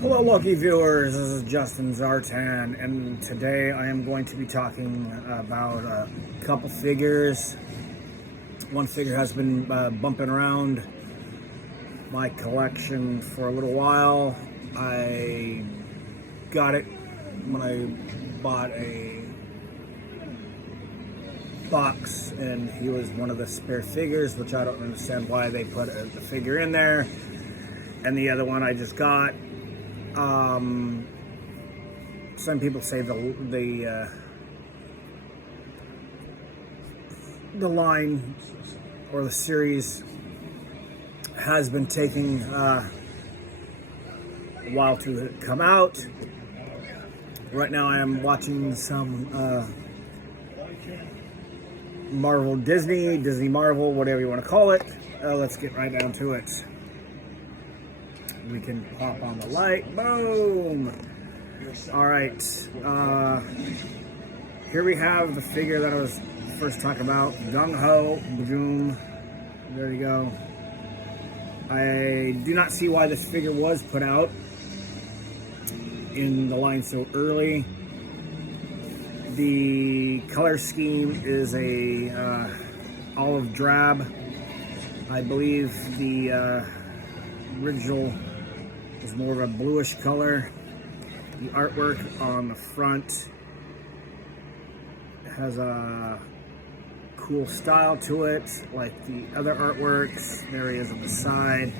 Hello, lucky viewers. This is Justin Zartan, and today I am going to be talking about a couple figures. One figure has been bumping around my collection for a little while. I got it when I bought a box, and he was one of the spare figures, which I don't understand why they put the figure in there. And the other one I just got. Some people say the line or the series has been taking a while to come out. Right now I am watching some Disney Marvel, whatever you want to call it. Let's get right down to it. We can pop on the light. Boom! Alright. Here we have the figure that I was first talking about. Gung Ho. Boom. There you go. I do not see why this figure was put out in the line so early. The color scheme is a olive drab. I believe the original is more of a bluish color. The artwork on the front has a cool style to it, like the other artworks. There he is on the side.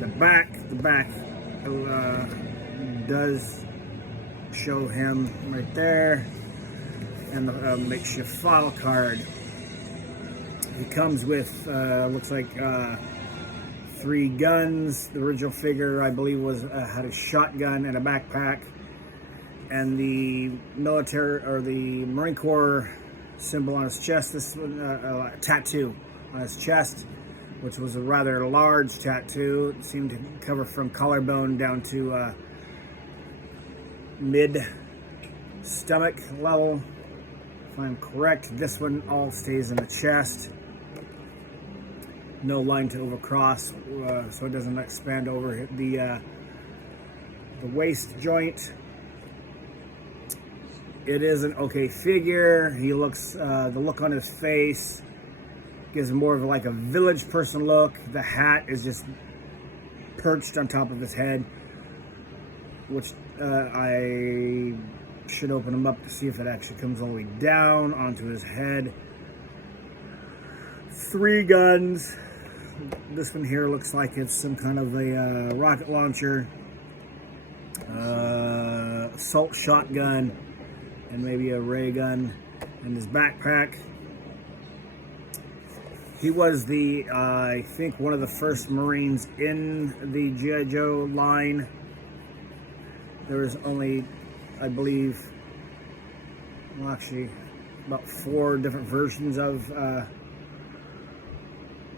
The back does show him right there, and the makeshift file card. He comes with looks like 3 guns. The original figure, I believe, was had a shotgun and a backpack, and the military or the Marine Corps symbol on his chest. This one, a tattoo on his chest, which was a rather large tattoo. It seemed to cover from collarbone down to mid stomach level, if I'm correct. This one all stays in the chest. No line to overcross, so it doesn't expand over the waist joint. It is an okay figure. He looks, the look on his face gives him more of like a village person look. The hat is just perched on top of his head, which I should open him up to see if it actually comes all the way down onto his head. 3 guns. This one here looks like it's some kind of a rocket launcher, assault shotgun, and maybe a ray gun in his backpack. He was the, I think, one of the first Marines in the Gijoe line. There was only, I believe, well, actually, about 4 different versions of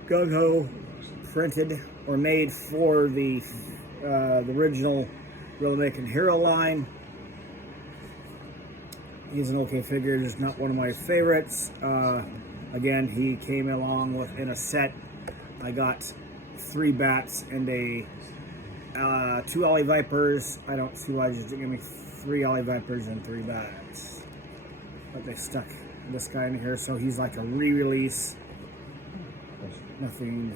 Gung Ho printed or made for the original Real American Hero line. He's an okay figure, just not one of my favorites. Again, he came along with in a set. I got 3 bats and a 2 Ollie Vipers. I don't see why they just give me 3 Ollie Vipers and 3 bats, but they stuck this guy in here, so he's like a re-release. Nothing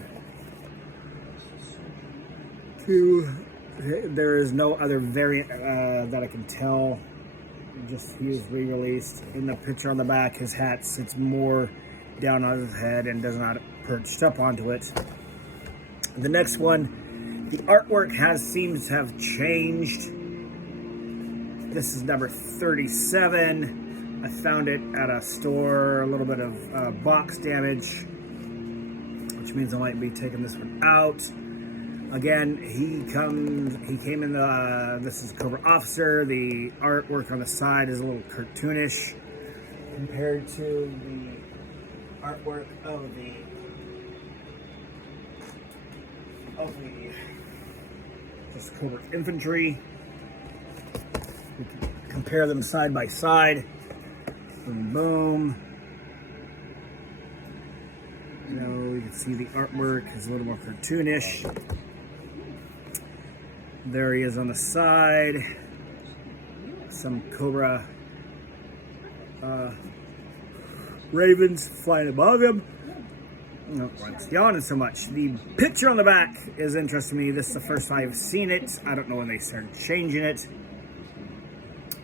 to, there is no other variant that I can tell. Just he is re-released. In the picture on the back, his hat sits more down on his head and does not perched up onto it. The next one, the artwork seems to have changed. This is number 37. I found it at a store, a little bit of box damage, which means I might be taking this one out. Again, he came in the, this is Cobra Officer. The artwork on the side is a little cartoonish compared to the artwork of the this Cobra Infantry. We can compare them side by side. Boom, boom. You know, you can see the artwork is a little more cartoonish. There he is on the side. Some Cobra ravens flying above him. No, it's yawning so much. The picture on the back is interesting to me. This is the first time I've seen it. I don't know when they started changing it.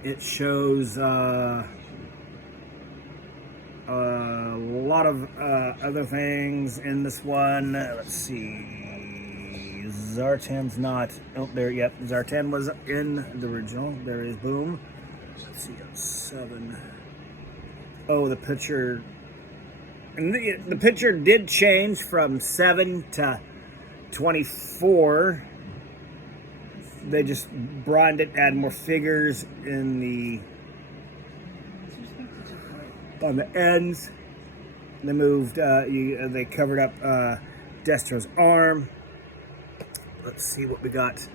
It shows a lot of other things in this one. Let's see. Zartan's not. Oh, there. Yep. Zartan was in the original. There is. Boom. Let's see. 7. Oh, the picture. And the picture did change from 7 to 24. They just broadened it, add more figures in the on the ends. They moved. They covered up Destro's arm. Let's see what we got.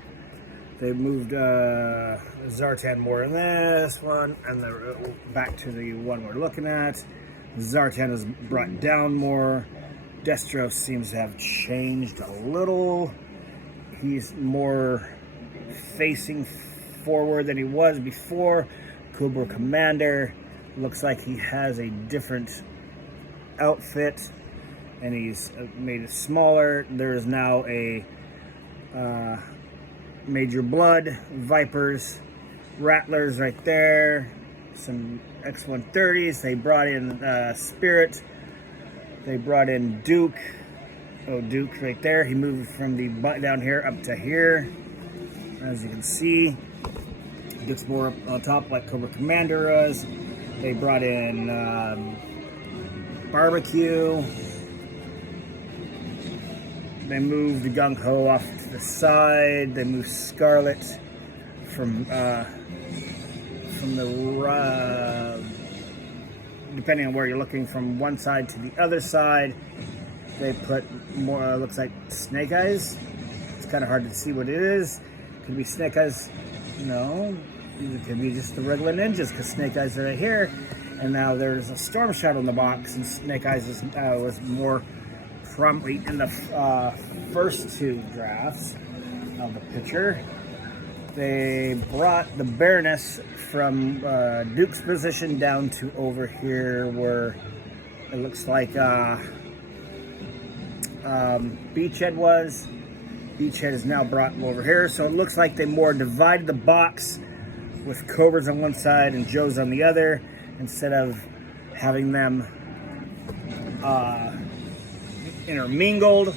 They moved Zartan more in this one, and back to the one we're looking at. Zartan is brought down more. Destro seems to have changed a little. He's more facing forward than he was before. Cobra Commander looks like he has a different outfit, and he's made it smaller. There is now a Major Blood, Vipers, Rattlers right there. Some X-130s. They brought in Spirit. They brought in Duke. Oh, Duke right there. He moved from the butt down here up to here. As you can see, Duke's more up on top like Cobra Commander was. They brought in Barbecue. They moved Gung Ho off to the side. They moved Scarlet from the depending on where you're looking, from one side to the other side. They put more, looks like Snake Eyes. It's kind of hard to see what it is. Could be Snake Eyes. No, it could be just the regular ninjas, because Snake Eyes are right here. And now there's a Storm Shadow in the box, and Snake Eyes was more prominently in the first 2 drafts of the picture. They brought the Baroness from Duke's position down to over here where it looks like Beachhead was. Beachhead is now brought over here, so it looks like they more divided the box with Cobras on one side and Joes on the other, instead of having them intermingled.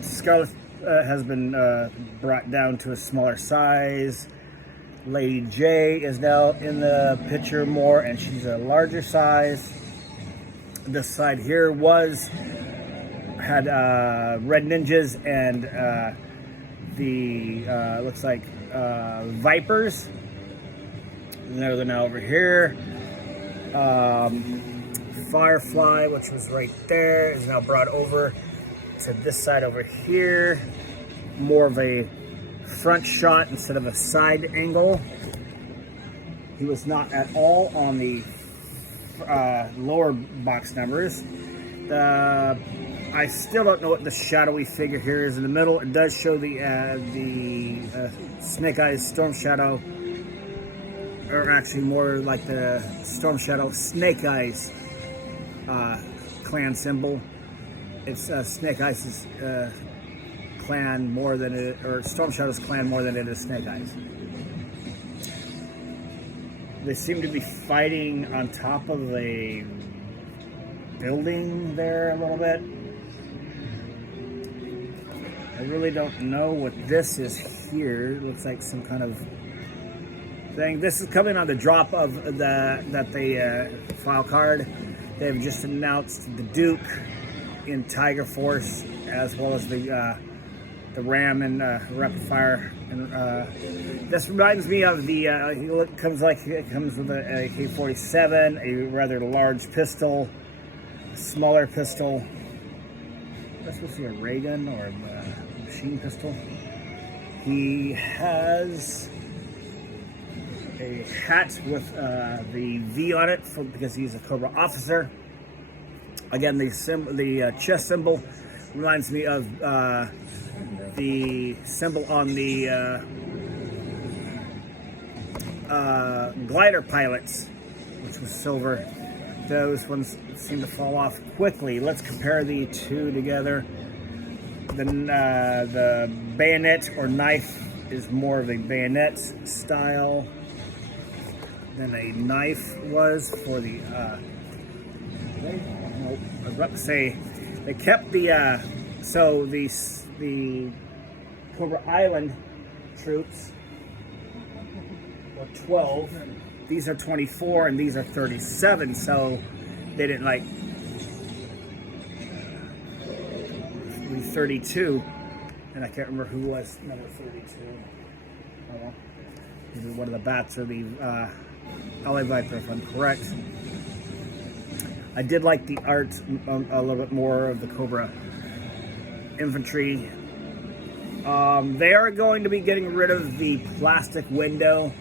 Scarlet has been brought down to a smaller size. Lady J is now in the picture more, and she's a larger size. This side here had Red Ninjas and the looks like Vipers. They're now over here. Firefly, which was right there, is now brought over to this side over here. More of a front shot instead of a side angle. He was not at all on the lower box numbers. I still don't know what the shadowy figure here is in the middle. It does show the Snake Eyes Storm Shadow, or actually more like the Storm Shadow Snake Eyes clan symbol. It's Snake Eyes' clan more than it, or Storm Shadow's clan more than it is Snake Eyes. They seem to be fighting on top of a building there a little bit. I really don't know what this is here. It looks like some kind of thing. This is coming on the drop of the file card. They've just announced the Duke in Tiger Force, as well as the Ram and Rapid Fire. And this reminds me of the. It comes with a AK-47, a rather large pistol, a smaller pistol. That's supposed to be a ray gun or a machine pistol. He has a hat with the V on it because he's a Cobra officer. Again, the chest symbol Reminds me of the symbol on the glider pilots, which was silver. Those ones seem to fall off quickly. Let's compare the two together. The bayonet or knife is more of a bayonet style than a knife was for the. I was about to say they kept the so the Cobra Island troops were 12. These are 24 and these are 37. So they didn't like 32, and I can't remember who was number 32. Maybe one of the bats or the LA Viper, if I'm correct. I did like the art a little bit more of the Cobra infantry. They are going to be getting rid of the plastic window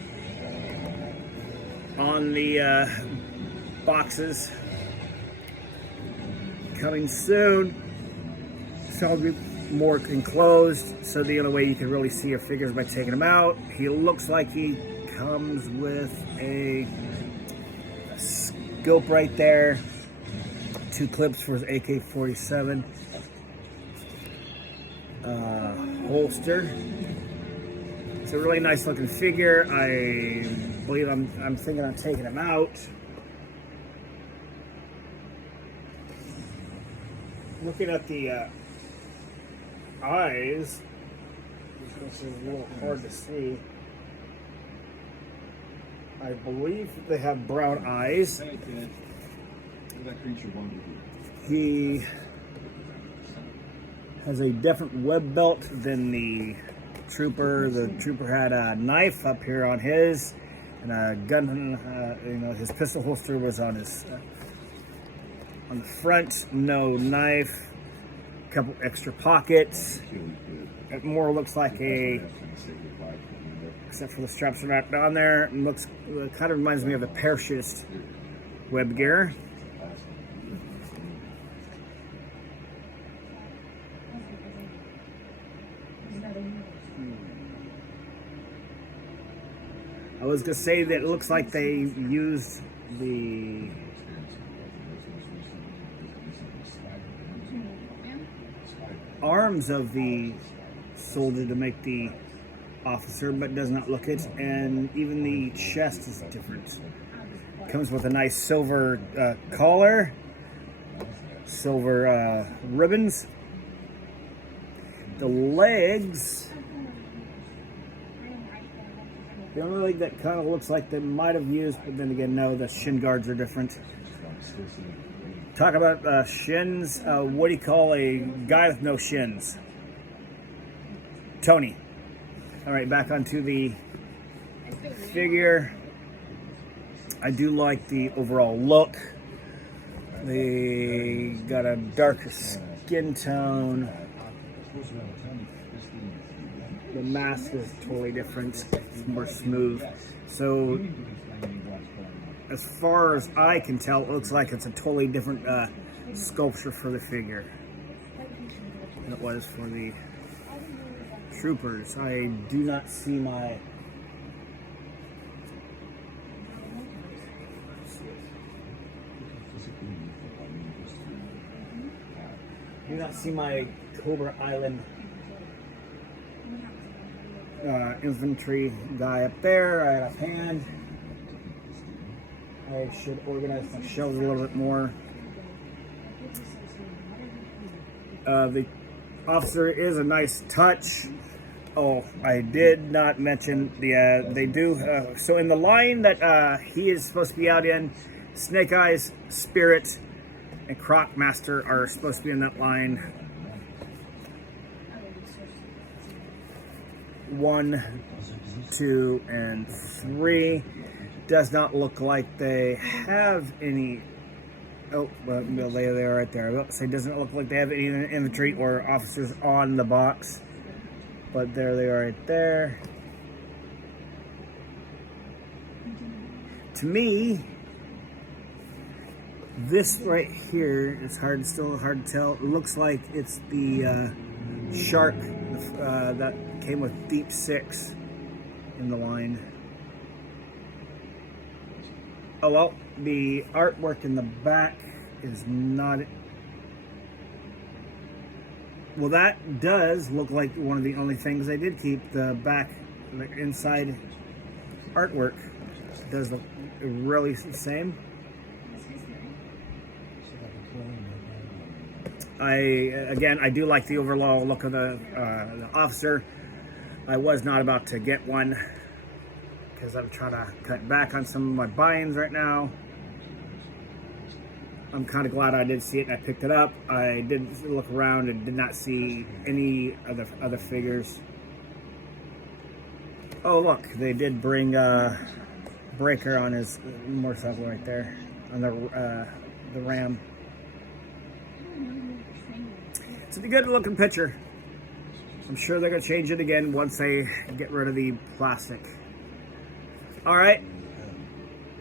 on the boxes coming soon. So it'll be more enclosed, so the only way you can really see your figures is by taking them out. He looks like he comes with a scope right there, 2 clips for his AK-47, holster. It's a really nice looking figure. I believe I'm thinking of taking him out. Looking at the eyes, which is a little hard to see. I believe they have brown eyes. He has a different web belt than the trooper. The trooper had a knife up here on his, and a gun. His pistol holster was on his on the front. No knife. Couple extra pockets. It more looks like a, except for the straps are wrapped on there, it looks, kind of reminds me of a parachutist web gear. I was gonna say that it looks like they used the arms of the soldier to make the officer, but does not look it, and even the chest is different. Comes with a nice silver collar, silver ribbons. The legs, the only leg that kind of looks like they might have used, but then again, no, the shin guards are different. Talk about shins. What do you call a guy with no shins? Tony. All right, back onto the figure. I do like the overall look. They got a darker skin tone. The mask is totally different. It's more smooth. So, as far as I can tell, it looks like it's a totally different sculpture for the figure than it was for the troopers. I do not see my Cobra Island infantry guy up there. I have a hand. I should organize my shelves a little bit more. The officer is a nice touch. Oh, I did not mention they do. So in the line that he is supposed to be out in, Snake Eyes, Spirit, and Croc Master are supposed to be in that line. 1, 2, and 3. Does not look like they have any. Oh, well, they are right there. I will say, doesn't look like they have any infantry or officers on the box, but there they are right there. To me, This right here, it's still hard to tell. It looks like it's the shark that came with Deep 6 in the line. Oh well, the artwork in the back is not. Well, that does look like one of the only things they did keep. The back, the inside artwork does look really the same. I do like the overall look of the officer. I was not about to get one because I'm trying to cut back on some of my buy-ins right now. I'm kind of glad I did see it and I picked it up. I did look around and did not see any other figures. Oh look, they did bring Breaker on his motorcycle right there on the Ram. It's a good looking picture. I'm sure they're gonna change it again once they get rid of the plastic. All right,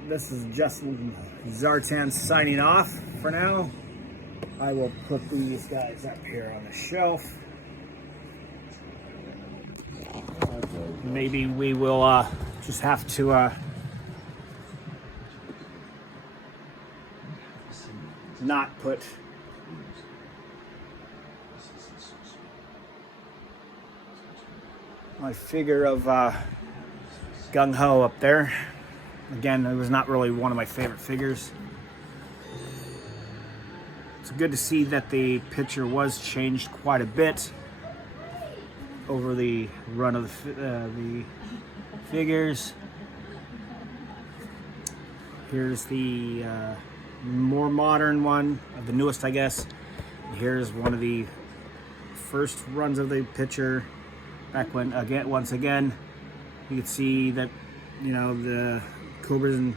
this is Justin Zartan signing off for now. I will put these guys up here on the shelf. Maybe we will just have to not put my figure of Gung Ho up there. Again, it was not really one of my favorite figures. It's good to see that the picture was changed quite a bit over the run of the figures. Here's the more modern one, the newest, I guess. Here's one of the first runs of the picture. Back when, once again, you could see that, you know, the Cobras and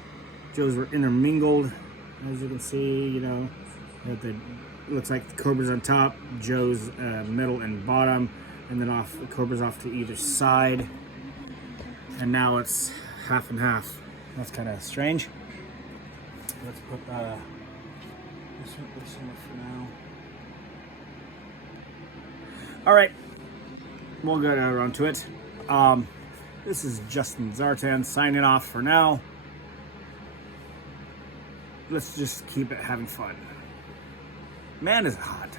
Joes were intermingled. As you can see, you know, that it looks like the Cobras on top, Joe's middle and bottom, and then the Cobras off to either side. And now it's half and half. That's kind of strange. Let's put this one for now. All right. We'll get around to it. This is Justin Zartan signing off for now. Let's just keep it having fun. Man, is it hot.